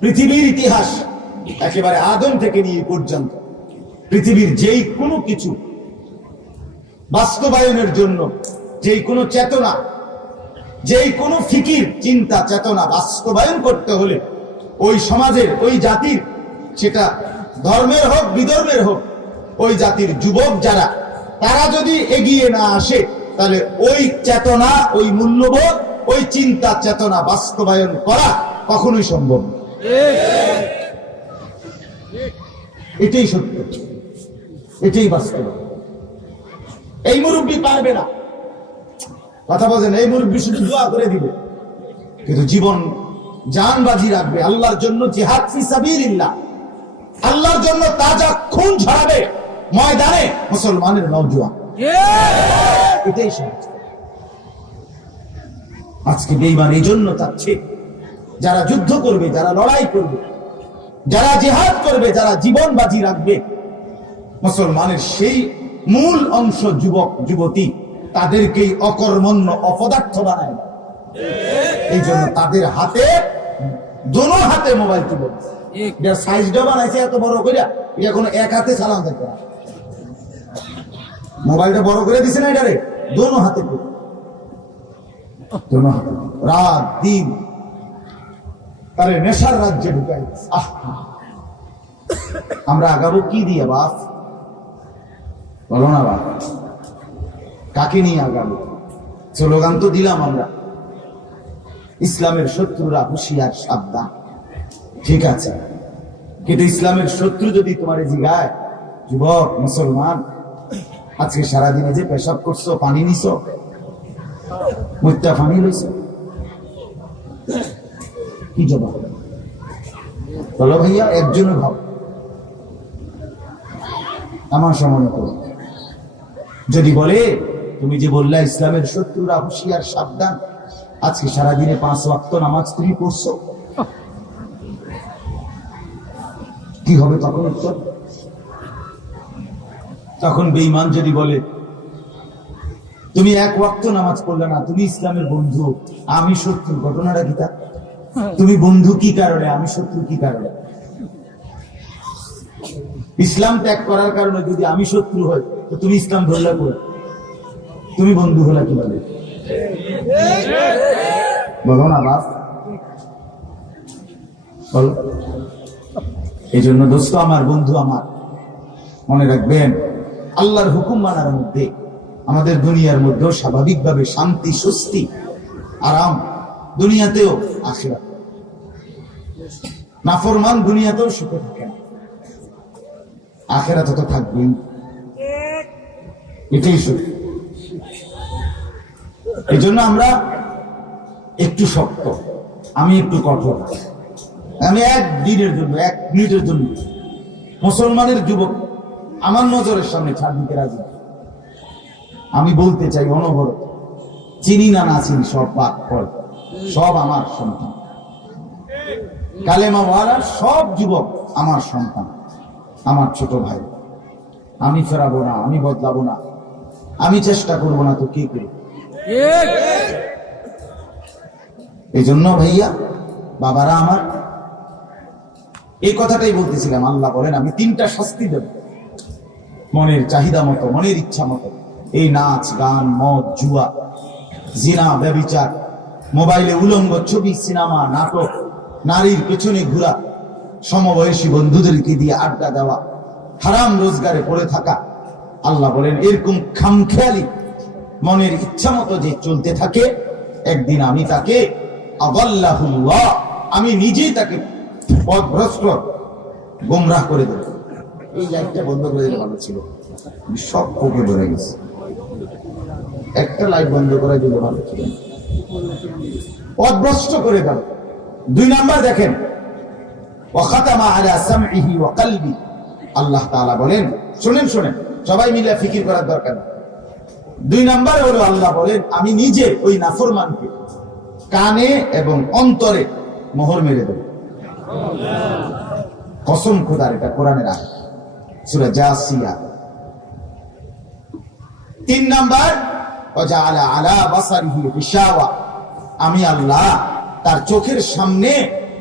পৃথিবীর ইতিহাস একেবারে আদম থেকে নিয়ে পর্যন্ত পৃথিবীর যেই কোনো কিছু বাস্তবায়নের জন্য, যেই কোনো চেতনা, যেই কোনো ফিকির, চিন্তা, চেতনা বাস্তবায়ন করতে হলে ওই সমাজের, ওই জাতির, সেটা ধর্মের হোক, বিধর্মের হোক, ওই জাতির যুবক যারা, তারা যদি এগিয়ে না আসে, তাহলে ওই চেতনা, ওই মূল্যবোধ, ওই চিন্তা, চেতনা বাস্তবায়ন করা কখনোই সম্ভব না। এটাই সত্য। এটাই বাস্তব। এই মুরব্বী পারবে না। কথা বলছেন এই মুরব্বী শুধু দোয়া করে দিবে। কিন্তু জীবন জান বাজি রাখবে, আল্লাহর জন্য আল্লাহর জন্য তাজা খুন ঝরাবে ময়দানে মুসলমানের নওজোয়ান এটাই সহজ আজকে বেইমান এই জন্য চাচ্ছে। যারা যুদ্ধ করবে, যারা লড়াই করবে, যারা জিহাদ করবে, যারা জীবন বাজি রাখবে, মুসলমানের সেই মূল অংশ যুবক, যুবতী, তাদেরকেই অকর্মণ্য অপদার্থ বানায়। এই জন্য তাদের হাতে, দোনো হাতে মোবাইল তুলে সাইজটা বানাইছে এত বড় এটা কোনো এক হাতে চালান না। মোবাইলটা বড় করে দিছে না এটারে? দোনো হাতে রাত, দিন তারে নেশার রাজ্যে ঢুকাই আহ, আমরা আগাবো কি দিয়ে, বাপ? বলো না, বাপ। কাকে নিয়ে আগাবো? স্লোগান তো দিলাম আমরা। ইসলামের শত্রুরা হুশিয়ার সাবধান। ঠিক আছে। কিন্তু ইসলামের শত্রু যদি তোমার জিগায়, যুবক, মুসলমান, আজকে সারাদিনে যে পেশাব করছ, পানি নিছো মুত্যা পানি লইছো কি জবাব? বলো ভাইয়া, একজনে ভাব। আমার সমানে করো। যদি বলে, তুমি যে বললা, ইসলামের শত্রুরা হুশিয়ার, সাবধান। আজকে সারাদিনে পাঁচ ওয়াক্ত নামাজ তুমি পড়ছো। কি হবে তখন উত্তর? তখন বেঈমান যদি বলে, তুমি এক ওয়াক্ত নামাজ পড়লে না, তুমি ইসলামের বন্ধু, আমি শত্রু ঘটনাটা কি তা? তুমি বন্ধু কি কারণে? আমি শত্রু কি কারণে? ইসলাম ত্যাগ করার কারণে যদি আমি শত্রু হই, তো তুমি ইসলাম ধরলে করে তুমি বন্ধু হলে কীভাবে? বলো না, বাপ। বলো। এই জন্য দোস্ত, আমার বন্ধু আমার। মনে রাখবেন, আল্লাহর হুকুম মানার মধ্যে আমাদের দুনিয়ার মধ্যেও স্বাভাবিকভাবে শান্তি, স্বস্তি, আরাম দুনিয়াতেও আসে নাফরমান দুনিয়াতেও সুখে থাকে। না আখেরাতে তো থাকবেই। এটাই সুখ। এই জন্য আমরা একটু শক্ত, আমি একটু কঠোর। আমি এক দিনের জন্য, এক মিনিটের জন্য মুসলমানের যুবক আমার নজরের সামনে ছাড় দিতে রাজি। আমি বলতে চাই, অনবরত, চিনি না না চিনি, সব ফল, সব আমার সন্তান। কালেমাওয়ালা সব যুবক আমার সন্তান, আমার ছোট ভাই। আমি ফেরাবো না, আমি বদলাবো না। আমি চেষ্টা করব না তো কে করবে এই জন্য ভাইয়া, বাবারা আমার, এই কথাটাই বলতেছিলাম, আল্লাহ বলেন, আমি তিনটা শাস্তি দেব। মনের চাহিদা মতো, মনের ইচ্ছা মতো। এই নাচ, গান, মদ, জুয়া, জিনা, ব্যবিচার, মোবাইলে উলঙ্গ ছবি, সিনেমা, নাটক নারীর পেছনে ঘোরা, সমবয়সী বন্ধুদেরকে দিয়ে আড্ডা দেওয়া, হারাম রোজগারে পড়ে থাকা। আল্লাহ বলেন, এরকম খামখেয়ালি মনের ইচ্ছা মতো যে চলতে থাকে, একদিন আমি তাকে আমি নিজেই তাকে পথভ্রষ্ট, গোমরাহ করে দেব। এই লাইটটা বন্ধ করে দিলে ভালো ছিল। সব পোকে ধরে গেছে। একটা লাইট বন্ধ করে দিলে ভালো ছিল। পথভ্রষ্ট করে দাও দুই নাম্বার দেখেন। আলা আল্লাহ বলেন, শুনেন শুনেন, সবাই মিলে ফিকির করার দরকার দুই নাম্বার হলো আল্লাহ বলেন, আমি নিজে ওই নাফরমানকে কানে এবং অন্তরে মোহর মেরে দেব। কসম খোদার, এটা কোরআনের জাসিয়া। তিন নাম্বার আলা গিশাওয়া আমি আল্লাহ চোখের সামনে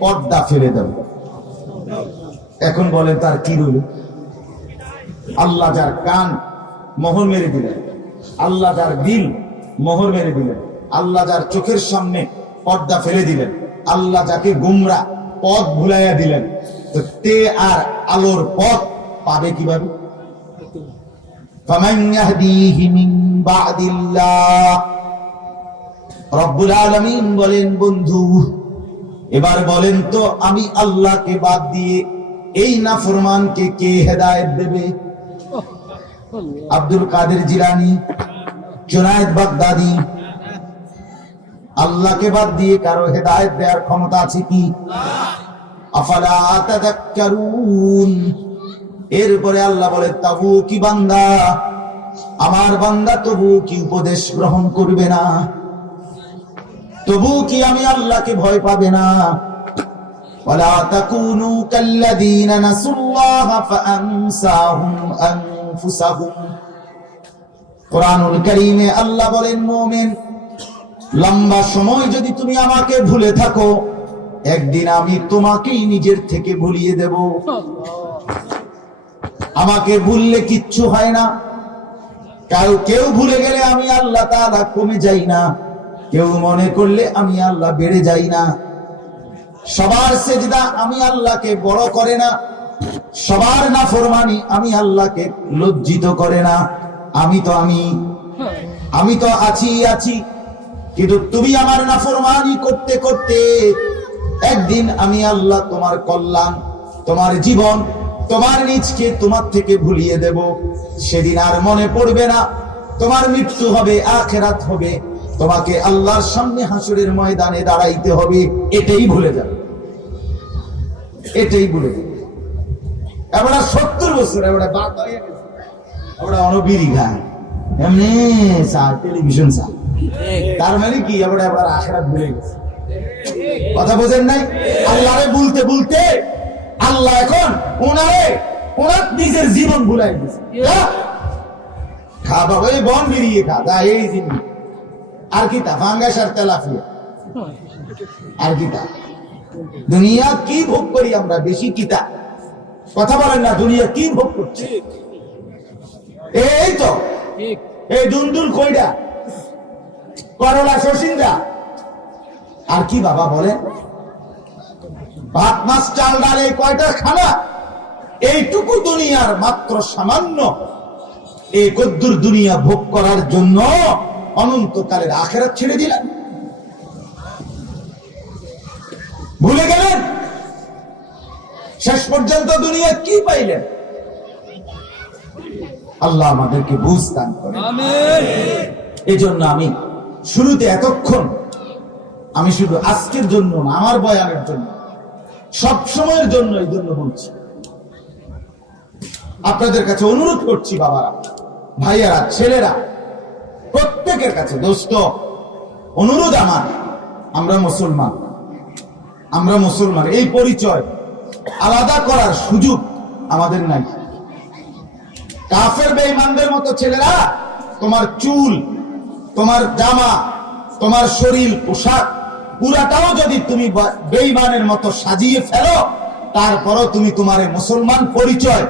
পর্দা ফেলে দেব এখন বলেন তার কি রইল আল্লাহ যার কান মোহর মেরে দিলেন আল্লাহ যার দিল মোহর মেরে দিলেন আল্লাহ যার চোখের সামনে পর্দা ফেলে দিলেন আল্লাহ যাকে গুমরা পথ ভুলাইয়া দিলেন তো তে আর আলোর পথ পাবে কিভাবে فمن يهديه من بعد الله রব্বুল আলামিন বলেন, বন্ধু, এবার বলেন তো, আমি আল্লাহকে বাদ দিয়ে এই নাফরমানকে কে হেদায়েত দেবে? আব্দুল কাদের জিলানি, জুনায়েদ বাগদাদি, আল্লাহকে বাদ দিয়ে কারও হেদায়েত দেওয়ার ক্ষমতা আছে কি? এরপরে আল্লাহ বলে তবু কি বান্দা, আমার বান্দা তবু কি উপদেশ গ্রহণ করবে না? তবু কি আমি আল্লাহকে ভয় পাবে না ولا تكونوا كالذين نسوا الله فأنساهم أنفسهم কোরআনুল কারীমে আল্লাহ বলেন মুমিন লম্বা সময় যদি তুমি আমাকে ভুলে থাকো একদিন আমি তোমাকেই নিজের থেকে ভুলিয়ে দেব আমাকে ভুললে কিচ্ছু হয় না কাউ কেউ ভুলে গেলে আমি আল্লাহ তাআলা কমে যাই না কেউ মনে করলে আমি আল্লাহ বেড়ে যাই না। সবার সেজদা আমি আল্লাহকে বড় করে না। সবার নাফরমানি আমি আল্লাহকে লজ্জিত করে না। আমি তো আমি। আমি তো আছি আছি। কিন্তু তুমি আমার নাফরমানি করতে করতে একদিন আমি আল্লাহ তোমার কল্যাণ, তোমার জীবন, তোমার নিজকে তোমার থেকে ভুলিয়ে দেব। সেদিন আর মনে পড়বে না। তোমার মৃত্যু হবে, আখেরাত হবে। তোমাকে আল্লাহর সামনে হাসুরের ময়দানে দাঁড়াইতে হবে, এটাই ভুলে যাবে। এটাই ভুলে যাবে। সত্তর বছর, এবার মানে ভুলে কথা বোঝেন নাই? বলতে আল্লাহ এখন ওনারে ওনার নিজের জীবন খা বাবা বন বেরিয়ে খা, যা, এই জিনিস। আর কি তা? ফাঙ্গাস আর তেলাফিয়া আর কি তা? দুনিয়া কি ভোগ করি আমরা? বেশি কিতা কথা বলেন না, দুনিয়া কি ভোগ করছে? এই তো এই দুনদুন কইরা। করলা শশিন্দা আর কি বাবা বলেন? ভাত মাছ চাল ডাল এই কয়টা খানা? এইটুকু দুনিয়ার মাত্র সামান্য। এই কদ্দুর দুনিয়া ভোগ করার জন্য অনন্তকালের আখেরাত ছেড়ে দিলেন। ভুলে গেলেন? শেষ পর্যন্ত দুনিয়া কি পাইলেন? আল্লাহ আমাদেরকে বুঝদান করে এই জন্য আমি শুরুতে এতক্ষণ আমি শুধু আজকের জন্য না আমার বয়ানের জন্য সব সময়ের জন্য এই জন্য বলছি। আপনাদের কাছে অনুরোধ করছি বাবারা ভাইয়ারা ছেলেরা প্রত্যেকের কাছে দোস্ত, অনুরোধ আমার, আমরা মুসলমান। আমরা মুসলমান, এই পরিচয় আলাদা করার সুযোগ আমাদের নাই। কাফের বেঈমানদের মতো ছেলেরা, তোমার চুল, তোমার জামা, তোমার শরীর, পোশাক, পুরাটাও যদি তুমি বেঈমানের মতো সাজিয়ে ফেলো, তারপরও তুমি তোমার মুসলমান পরিচয়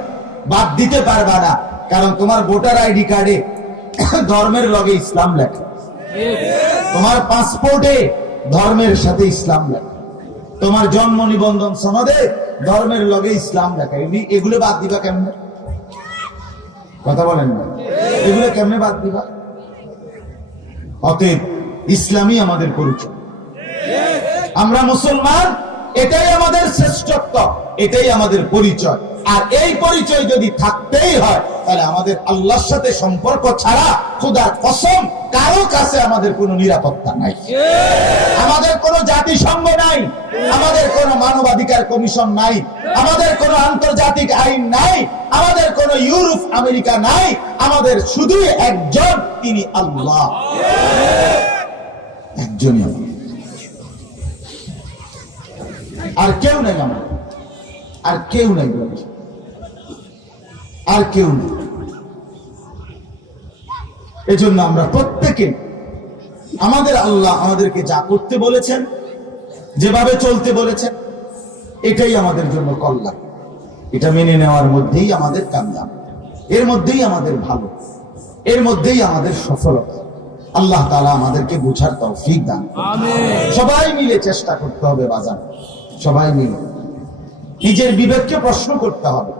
বাদ দিতে পারবা না। কারণ তোমার ভোটার আইডি কার্ডে ধর্মের লগে ইসলাম লেখা। তোমার পাসপোর্টে ধর্মের সাথে ইসলাম লেখা। তোমার জন্ম নিবন্ধন সনদে ধর্মের লগে ইসলাম লেখা। এগুলি- এগুলো বাদ দিবা কেমনে? কথা বলেন না। এগুলো কেমনে বাদ দিবা? অতএব ইসলামই আমাদের পরিচয়। আমরা মুসলমান, এটাই আমাদের এটাই আমাদের পরিচয়। আর এই পরিচয় যদি থাকতেই হয়, তাহলে আমাদের আল্লাহর সাথে সম্পর্ক ছাড়া খুদার কসম কারও কাছে আমাদের কোনো নিরাপত্তা নাই। আমাদের কোনো জাতিসংঘ নাই, আমাদের কোনো মানবাধিকার কমিশন নাই, আমাদের কোনো আন্তর্জাতিক আইন নাই, আমাদের কোনো ইউরোপ, আমেরিকা নাই, আমাদের শুধু একজন, তিনি আল্লাহ। একজনই আর কেউ নেই আমার আর কেউ নেই। আর কেউ নেই। এজন্য আমরা প্রত্যেকে আমাদের আল্লাহ আমাদেরকে যা করতে বলেছেন যেভাবে চলতে বলেছেন এটাই আমাদের জন্য কল্যাণ। এটা মেনে নেওয়ার মধ্যেই আমাদের কামিয়াব। এর মধ্যেই আমাদের ভালো। এর মধ্যেই আমাদের সফলতা। আল্লাহ তাআলা আমাদেরকে বুঝার তৌফিক দান সবাই মিলে চেষ্টা করতে হবে বাজার। সবাই মিলে। নিজের বিবেককে প্রশ্ন করতে হবে।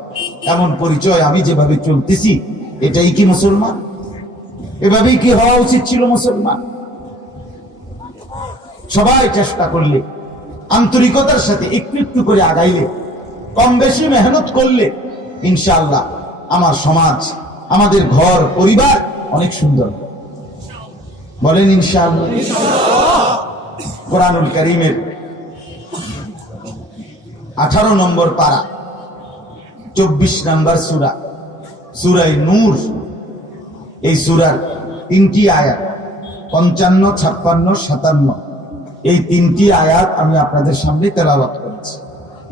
এমন পরিচয় আমি যেভাবে চলতেছি, এটাই কি মুসলমান? এভাবেই কি হওয়া উচিত ছিল মুসলমান? সবাই চেষ্টা করলে, আন্তরিকতার সাথে একটু একটু করে আগাইলে কম বেশি মেহনত করলে, ইনশাআল্লাহ আমার সমাজ, আমাদের ঘর, পরিবার অনেক সুন্দর বলেন ইনশাআল্লাহ। কোরআনুল করিমের আঠারো নম্বর পারা চব্বিশ নম্বর সুরা সুরাই নূর। এই সুরার তিনটি আয়াত পঞ্চান্ন ছাপ্পান্ন সাতান্ন। এই তিনটি আয়াত আমি আপনাদের সামনে তেলাওয়াত করেছি।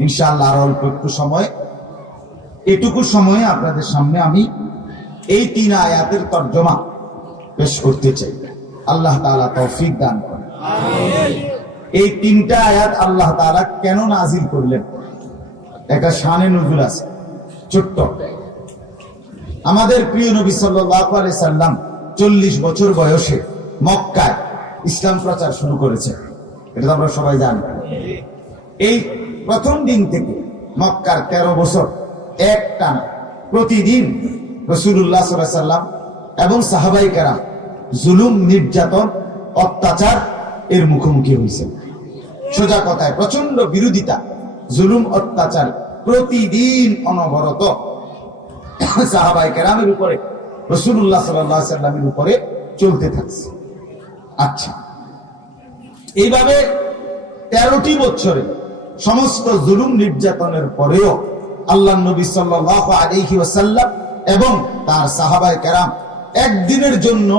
ইনশাআল্লাহ আর অল্প একটু সময়। এটুকু সময়ে আপনাদের সামনে আমি এই তিন আয়াতের তর্জমা পেশ করতে চাই। আল্লাহ তাআলা তৌফিক দান করেন। এই তিনটা আয়াত আল্লাহ তালা কেন নাজিল করলেন? একটা শানে নজুল আছে, ছোট্ট। আমাদের প্রিয় নবী সাল্লাল্লাহু সাল্লাম চল্লিশ বছর বয়সে মক্কায় ইসলাম প্রচার শুরু করেছে। এটা তো আমরা সবাই জানি। এই প্রথম দিন থেকে মক্কার তেরো বছর এক টান প্রতিদিন রসুল্লাহ সাল্লাম এবং সাহাবাই কেরাম জুলুম, নির্যাতন, অত্যাচার এর মুখোমুখি হয়েছে। সোজা কথায় প্রচণ্ড বিরোধিতা জুলুম, অত্যাচার প্রতিদিন অনবরত। সাহাবাই কেরামের উপরে রসুল্লাহ সাল্লামের উপরে চলতে থাকছে। আচ্ছা এইভাবে তেরোটি বছরে সমস্ত জুলুম নির্যাতনের পরেও আল্লাহ নবী সাল্লাহ আলহি ওসাল্লাম এবং তার সাহাবাই কেরাম একদিনের জন্য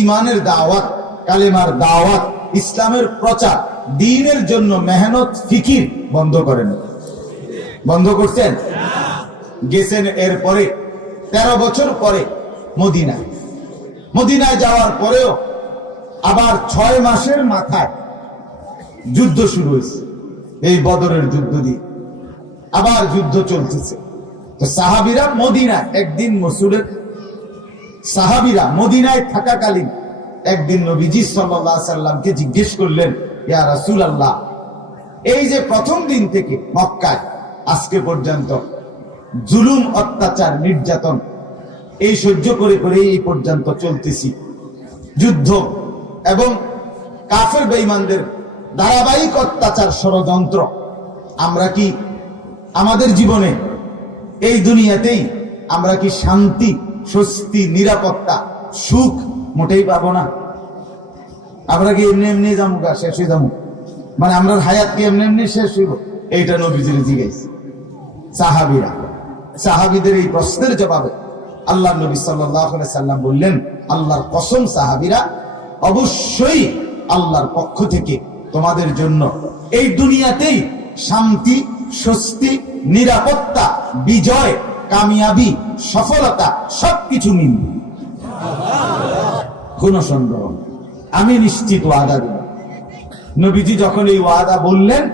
ইমানের দাওয়াত, কালেমার দাওয়াত ইসলামের প্রচার দিনের জন্য মেহনত ফিকির বন্ধ করেন। বন্ধ করছেন? গেছেন এরপরে, তেরো বছর পরে মদিনা মদিনায় যাওয়ার পরেও আবার ছয় মাসের মাথায় যুদ্ধ শুরু হয়েছে। এই বদরের যুদ্ধ দিয়ে আবার যুদ্ধ চলতেছে। তো সাহাবিরা মদিনা একদিন মসুরের সাহাবিরা মদিনায় থাকাকালীন একদিন নবীজি সাল্লাহ সাল্লামকে জিজ্ঞেস করলেন, ইয়া রাসূল আল্লাহ এই যে প্রথম দিন থেকে মক্কায়, আজকে পর্যন্ত জুলুম, অত্যাচার, নির্যাতন, এই সহ্য করে করে এই পর্যন্ত চলতেছি। যুদ্ধ এবং কাফের বেঈমানদের ধারাবাহিক অত্যাচার ষড়যন্ত্র, আমরা কি আমাদের জীবনে এই দুনিয়াতেই আমরা কি শান্তি, স্বস্তি, নিরাপত্তা, সুখ মোটেই পাবো না। আমরা কি এমনি এমনি যাব গা, শেষ হয়ে যাব মানে আমরা হায়াত কি এমনি এমনি শেষ হইব? এইটা নবীজির জিজ্ঞাসা। সাহাবিরা, সাহাবিদের এই প্রশ্নের জবাবে আল্লাহ নবী সাল্লাহ সাল্লাম বললেন, আল্লাহর কসম সাহাবিরা, অবশ্যই আল্লাহর পক্ষ থেকে তোমাদের জন্য এই দুনিয়াতেই শান্তি, স্বস্তি, নিরাপত্তা, বিজয়, কামিয়াবি, সফলতা সবকিছু মিলবে। কোন সন্দেহ আমি নিশ্চিত ওয়াদা দিব নবীজি যখন এই ওয়াদা বললেন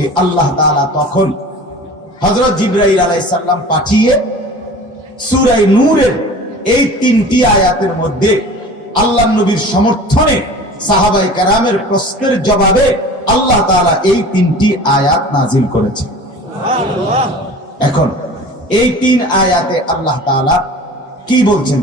এই আল্লাহ তাআলা তখন হজরত জিব্রাইল আলাইসাল্লাম পাঠিয়ে সুরাই নূরের এই তিনটি আয়াতের মধ্যে আল্লাহ নবীর সমর্থনে সাহাবাই কারামের প্রশ্নের জবাবে আল্লাহ তাআলা এই তিনটি আয়াত নাজিল করেছে। এখন এই তিন আয়াতে আল্লাহ তাআলা কি বলছেন?